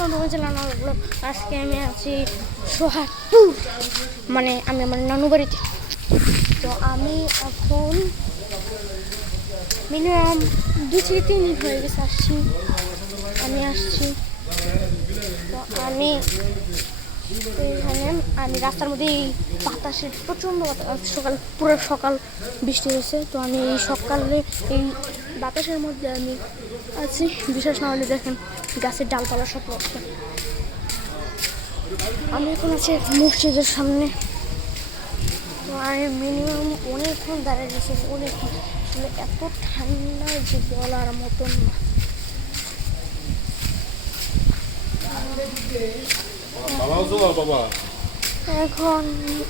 নানুগুলো আজকে আমি আছি সোহাগপুর, মানে আমি আমার নানু বাড়িতে। তো আমি এখন মিনিমাম 2-3 দিন হয়ে গেছে আমি আসছি। তো আমি এখানে রাস্তার মধ্যে এই বাতাসের প্রচণ্ড পুরো সকাল বৃষ্টি হয়েছে। তো আমি এই সকালে এই বাতাসের মধ্যে আমি আছি, বিশেষ না হলে দেখেন গাছের ডালপালা সব রক্ত। আমি এখন আছি মসজিদের সামনে। তো আমি মিনিমাম অনেকক্ষণ দাঁড়িয়ে গেছি, অনেকক্ষণ। আসলে এত ঠান্ডা যে বলার মতন না। এখন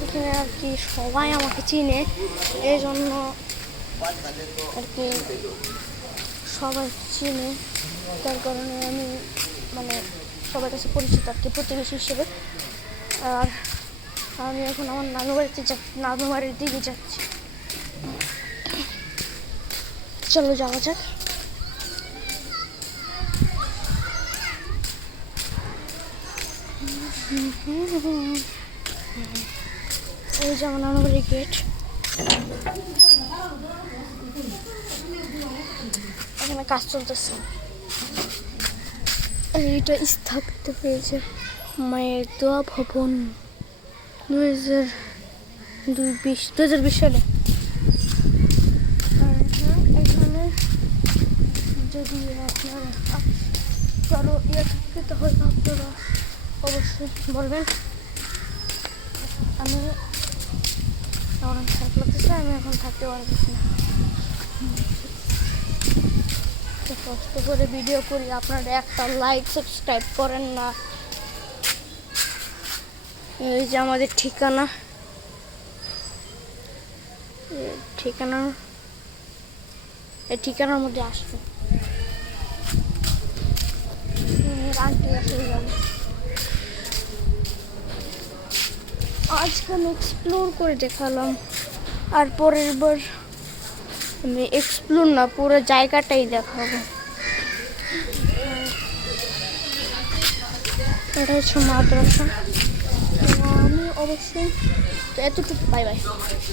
এখানে আর কি সবাই আমাকে চিনে, এই জন্য আর কি সবাই চিনে, তার কারণে আমি মানে সবার কাছে পরিচিত আর কি, প্রতিবেশী হিসেবে। আর আমি এখন আমার নানু বাড়ির দিকে যাচ্ছি। চলো যাওয়া যাক। এই যে আমার নানু বাড়ির গেট। এখানে কাজ চলতেছে। এইটা স্থাপিত হয়েছে মায়ের দোয়া ভবন 2020 সালে। এখানে যদি আপনারা কারো থাকে তাহলে আপনারা অবশ্যই বলবেন। আমি আমার খারাপ লাগতেছে, আমি এখন থাকতে পারতেছি না। কষ্ট করে ভিডিও করি, আপনারা একটা লাইক সাবস্ক্রাইব করেন না। এই যে আমাদের ঠিকানা, এই ঠিকানার মধ্যে আসবে। আজকে আমি এক্সপ্লোর করে দেখালাম, আর পরের বার আমি এক্সপ্লোর না, পুরো জায়গাটাই দেখাবো। এটা হচ্ছে মাদ্রাসা। আমি অবশ্যই এতটুকু, বাই বাই।